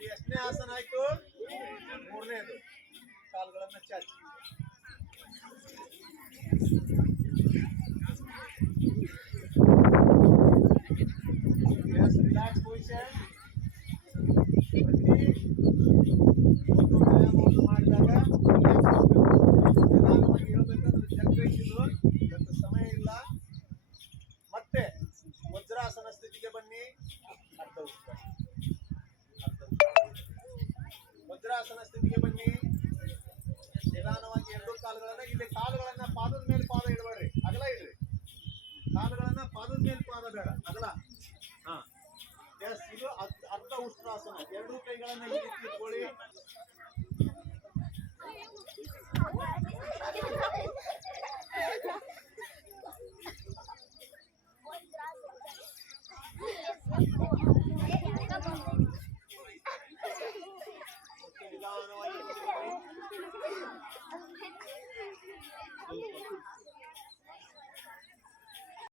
ಬೆಸನೇ ಆಸನ ಆಯ್ತು ಮೂರನೇದು ಕಾಲಗಳನ್ನು ಚಾಚಬೇಕು ಬೆಸ ರಿಲ್ಯಾಕ್ಸ್ ಪೊಸಿಷನ್ ಇಲ್ಲಿ ನೋಡಿ ನಾವು ಮಾಡಿದಾಗ ನಾವು ಹೋಗಬೇಕಂದ್ರೆ ಶಂಕೈ ಇದು ಅಂತ ಸಮಯ ಇಲ್ಲ ಮತ್ತೆ ವಜ್ರಾಸನ ಸ್ಥಿತಿಗೆ ಬನ್ನಿ ಅರ್ಧ ವಜ್ರಾಸನ ಸ್ಥಿತಿಗೆ ಬನ್ನಿ ನಿಧಾನವಾಗಿ ಎರಡು ಕಾಲುಗಳನ್ನ ಇಲ್ಲಿ ಕಾಲುಗಳನ್ನ ಪಾದದ ಮೇಲೆ ಪಾದ ಇಡಬೇಡ್ರಿ ಅಗಲ ಇಡ್ರಿ ಕಾಲುಗಳನ್ನ ಪಾದದ ಮೇಲೆ ಪಾದ ಬೇಡ ಅಗಲ ಹಾ ಎಸ್ ಇದು ಅರ್ಧ ಉಷ್ಟ್ರಾಸನ ಎರಡು ಕೈಗಳನ್ನ ಇಲ್ಲಿ ಇಟ್ಕೊಳ್ಳಿ Thank you.